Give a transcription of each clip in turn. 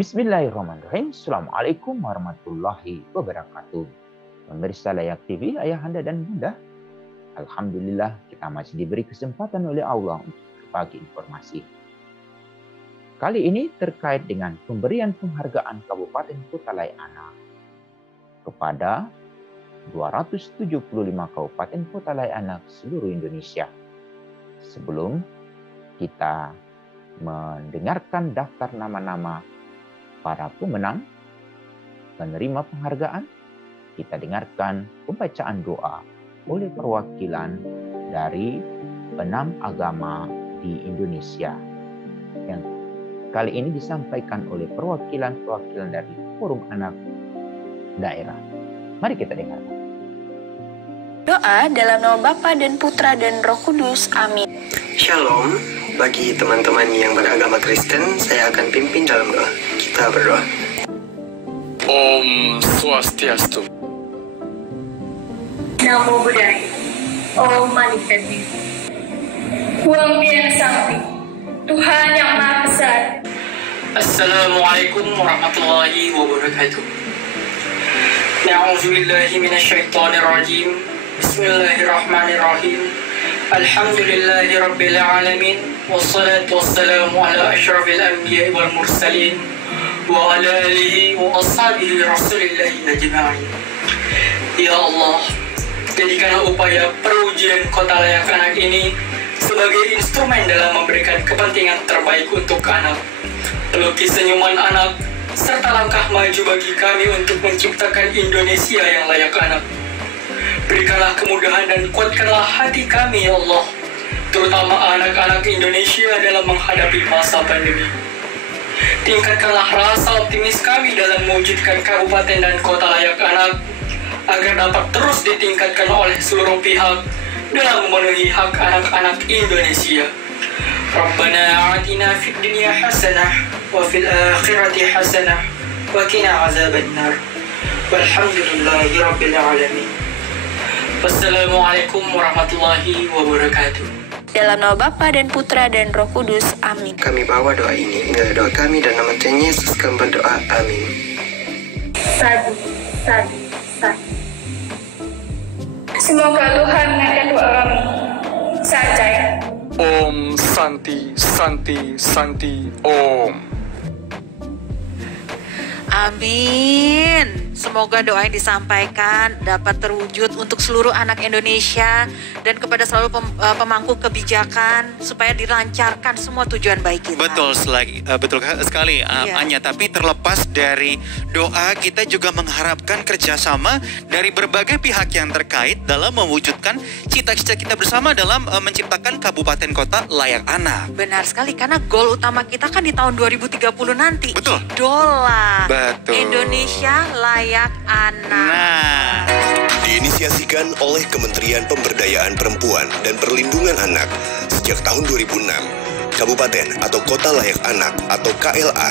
Bismillahirrahmanirrahim. Assalamualaikum warahmatullahi wabarakatuh. Pemirsa Layak TV, ayahanda dan bunda, alhamdulillah kita masih diberi kesempatan oleh Allah untuk berbagi informasi. Kali ini terkait dengan pemberian penghargaan Kabupaten Kota Layak Anak kepada 275 Kabupaten Kota Layak Anak seluruh Indonesia. Sebelum kita mendengarkan daftar nama-nama para pemenang penerima penghargaan, kita dengarkan pembacaan doa oleh perwakilan dari 6 agama di Indonesia yang kali ini disampaikan oleh perwakilan dari Forum Anak Daerah. Mari kita dengarkan. Doa dalam nama Bapa dan Putra dan Roh Kudus. Amin. Shalom, bagi teman-teman yang beragama Kristen, saya akan pimpin dalam doa. Kita berdoa. Om Swastiastu. Namo Buddhaya. Om Mani Padme. Huang Bian Sakti. Tuhan yang Maha Besar. Assalamualaikum warahmatullahi wabarakatuh. Na'udzubillahi minasyaitonirrajim. Bismillahirrahmanirrahim. Alhamdulillahi rabbil alamin. Wassalatu wassalamu ala asyrafil anbiya'i wal mursalin wa ala alihi wa ashabihi rasulillahi ajma'in. Ya Allah, jadikanlah upaya perujian Kota Layak Anak ini sebagai instrumen dalam memberikan kepentingan terbaik untuk anak, pelukis senyuman anak, serta langkah maju bagi kami untuk menciptakan Indonesia yang layak anak. Berikanlah kemudahan dan kuatkanlah hati kami, ya Allah, terutama anak-anak Indonesia dalam menghadapi masa pandemi. Tingkatkanlah rasa optimis kami dalam mewujudkan kabupaten dan kota layak anak, agar dapat terus ditingkatkan oleh seluruh pihak dalam memenuhi hak anak-anak Indonesia. Rabbana atina fid dunya hasanah wa fil akhirati hasanah wa qina azabannar. Walhamdulillahi rabbil alamin. Wassalamualaikum warahmatullahi wabarakatuh. Dalam nama Bapa dan Putra dan Roh Kudus. Amin. Kami bawa doa ini, inilah doa kami dan nama Tuhan Yesus kami berdoa. Amin. Sadu, sadu, sadu. Semoga Tuhan mendengar doa kami. Sajai. Om Santi, Santi, Santi, Om. Amin. Semoga doa yang disampaikan dapat terwujud untuk seluruh anak Indonesia dan kepada seluruh pemangku kebijakan supaya dilancarkan semua tujuan baik kita. Betul sekali, Anya. Tapi terlepas dari doa, kita juga mengharapkan kerjasama dari berbagai pihak yang terkait dalam mewujudkan cita-cita kita bersama dalam menciptakan kabupaten kota layak anak. Benar sekali, karena goal utama kita kan di tahun 2030 nanti. Betul. Idola. Betul. Indonesia layak anak. Nah, diinisiasikan oleh Kementerian Pemberdayaan Perempuan dan Perlindungan Anak sejak tahun 2006. Kabupaten atau Kota Layak Anak atau KLA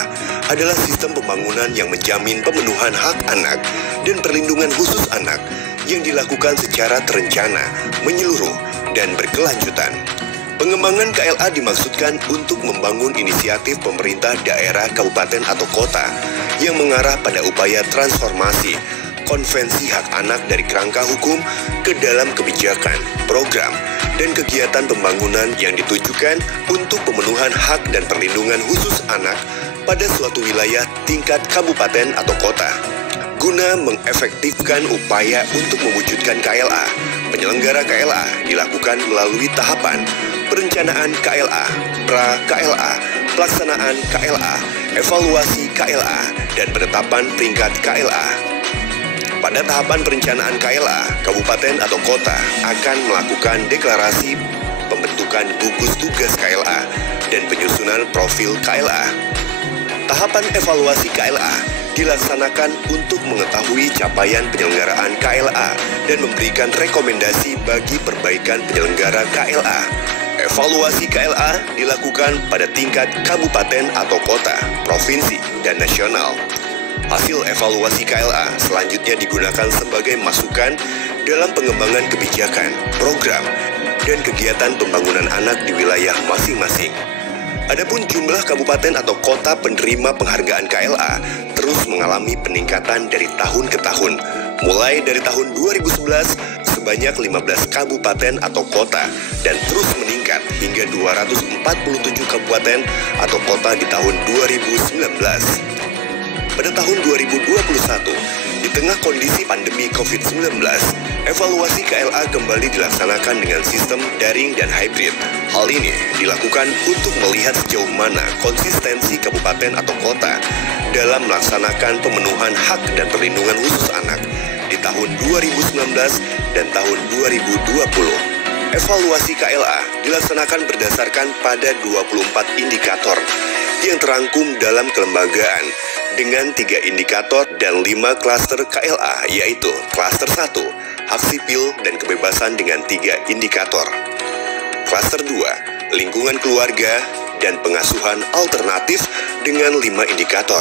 adalah sistem pembangunan yang menjamin pemenuhan hak anak dan perlindungan khusus anak yang dilakukan secara terencana, menyeluruh, dan berkelanjutan. Pengembangan KLA dimaksudkan untuk membangun inisiatif pemerintah daerah, kabupaten, atau kota yang mengarah pada upaya transformasi konvensi hak anak dari kerangka hukum ke dalam kebijakan, program, dan kegiatan pembangunan yang ditujukan untuk pemenuhan hak dan perlindungan khusus anak pada suatu wilayah tingkat kabupaten atau kota. Guna mengefektifkan upaya untuk mewujudkan KLA, penyelenggara KLA dilakukan melalui tahapan perencanaan KLA, pra-KLA, pelaksanaan KLA, evaluasi KLA, dan penetapan peringkat KLA. Pada tahapan perencanaan KLA, kabupaten atau kota akan melakukan deklarasi pembentukan gugus tugas KLA dan penyusunan profil KLA. Tahapan evaluasi KLA dilaksanakan untuk mengetahui capaian penyelenggaraan KLA dan memberikan rekomendasi bagi perbaikan penyelenggara KLA. Evaluasi KLA dilakukan pada tingkat kabupaten atau kota, provinsi, dan nasional. Hasil evaluasi KLA selanjutnya digunakan sebagai masukan dalam pengembangan kebijakan, program, dan kegiatan pembangunan anak di wilayah masing-masing. Adapun jumlah kabupaten atau kota penerima penghargaan KLA terus mengalami peningkatan dari tahun ke tahun. Mulai dari tahun 2011 sebanyak 15 kabupaten atau kota dan terus meningkat hingga 247 kabupaten atau kota di tahun 2019. Pada tahun 2021, di tengah kondisi pandemi COVID-19, evaluasi KLA kembali dilaksanakan dengan sistem daring dan hybrid. Hal ini dilakukan untuk melihat sejauh mana konsistensi kabupaten atau kota dalam melaksanakan pemenuhan hak dan perlindungan khusus anak di tahun 2019 dan tahun 2020. Evaluasi KLA dilaksanakan berdasarkan pada 24 indikator yang terangkum dalam kelembagaan dengan 3 indikator dan 5 klaster KLA, yaitu klaster 1, hak sipil dan kebebasan dengan 3 indikator. Klaster 2, lingkungan keluarga dan pengasuhan alternatif dengan 5 indikator.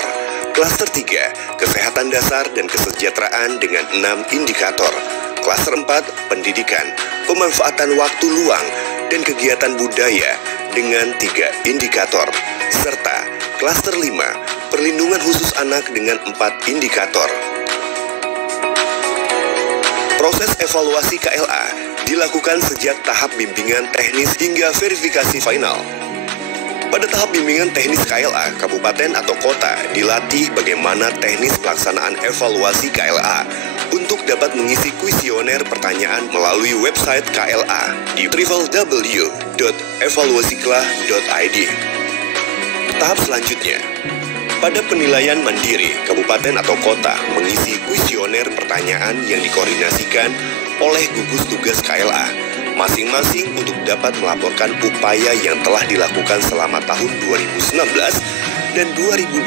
Klaster 3, kesehatan dasar dan kesejahteraan dengan 6 indikator. Klaster 4, pendidikan, pemanfaatan waktu luang dan kegiatan budaya dengan 3 indikator. Serta klaster 5, perlindungan khusus anak dengan 4 indikator. Proses evaluasi KLA dilakukan sejak tahap bimbingan teknis hingga verifikasi final. Pada tahap bimbingan teknis KLA, kabupaten atau kota dilatih bagaimana teknis pelaksanaan evaluasi KLA untuk dapat mengisi kuesioner pertanyaan melalui website KLA di www.evaluasiklah.id. Tahap selanjutnya, pada penilaian mandiri, kabupaten atau kota mengisi kuesioner pertanyaan yang dikoordinasikan oleh gugus tugas KLA masing-masing untuk dapat melaporkan upaya yang telah dilakukan selama tahun 2019 dan 2020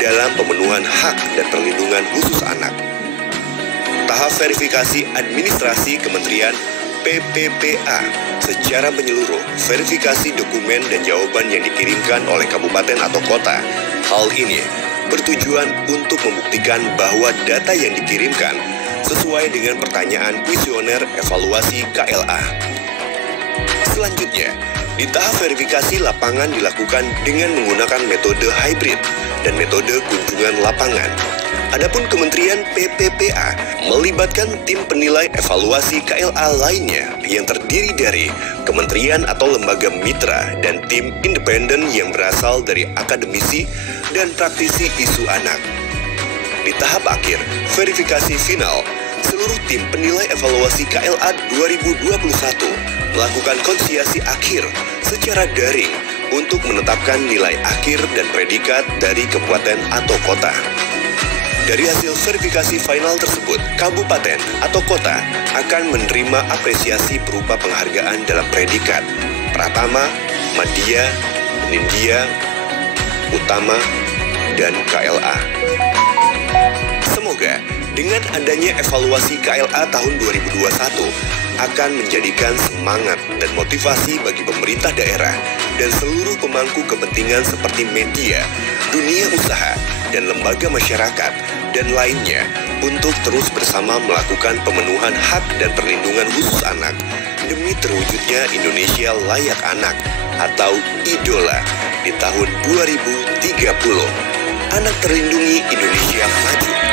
dalam pemenuhan hak dan perlindungan khusus anak. Tahap verifikasi administrasi Kementerian PPPA secara menyeluruh, verifikasi dokumen dan jawaban yang dikirimkan oleh kabupaten atau kota. Hal ini bertujuan untuk membuktikan bahwa data yang dikirimkan sesuai dengan pertanyaan kuesioner evaluasi KLA. Selanjutnya, di tahap verifikasi lapangan dilakukan dengan menggunakan metode hybrid dan metode kunjungan lapangan. Adapun Kementerian PPPA melibatkan tim penilai evaluasi KLA lainnya yang terdiri dari kementerian atau lembaga mitra dan tim independen yang berasal dari akademisi dan praktisi isu anak. Di tahap akhir, verifikasi final, seluruh tim penilai evaluasi KLA 2021 melakukan konsiliasi akhir secara daring untuk menetapkan nilai akhir dan predikat dari kabupaten atau kota. Dari hasil verifikasi final tersebut, kabupaten atau kota akan menerima apresiasi berupa penghargaan dalam predikat Pratama, Madya, Nindya, Utama, dan KLA. Semoga dengan adanya evaluasi KLA tahun 2021 akan menjadikan semangat dan motivasi bagi pemerintah daerah dan seluruh pemangku kepentingan seperti media, dunia usaha, dan lembaga masyarakat dan lainnya untuk terus bersama melakukan pemenuhan hak dan perlindungan khusus anak demi terwujudnya Indonesia layak anak atau idola di tahun 2030. Anak terlindungi, Indonesia maju.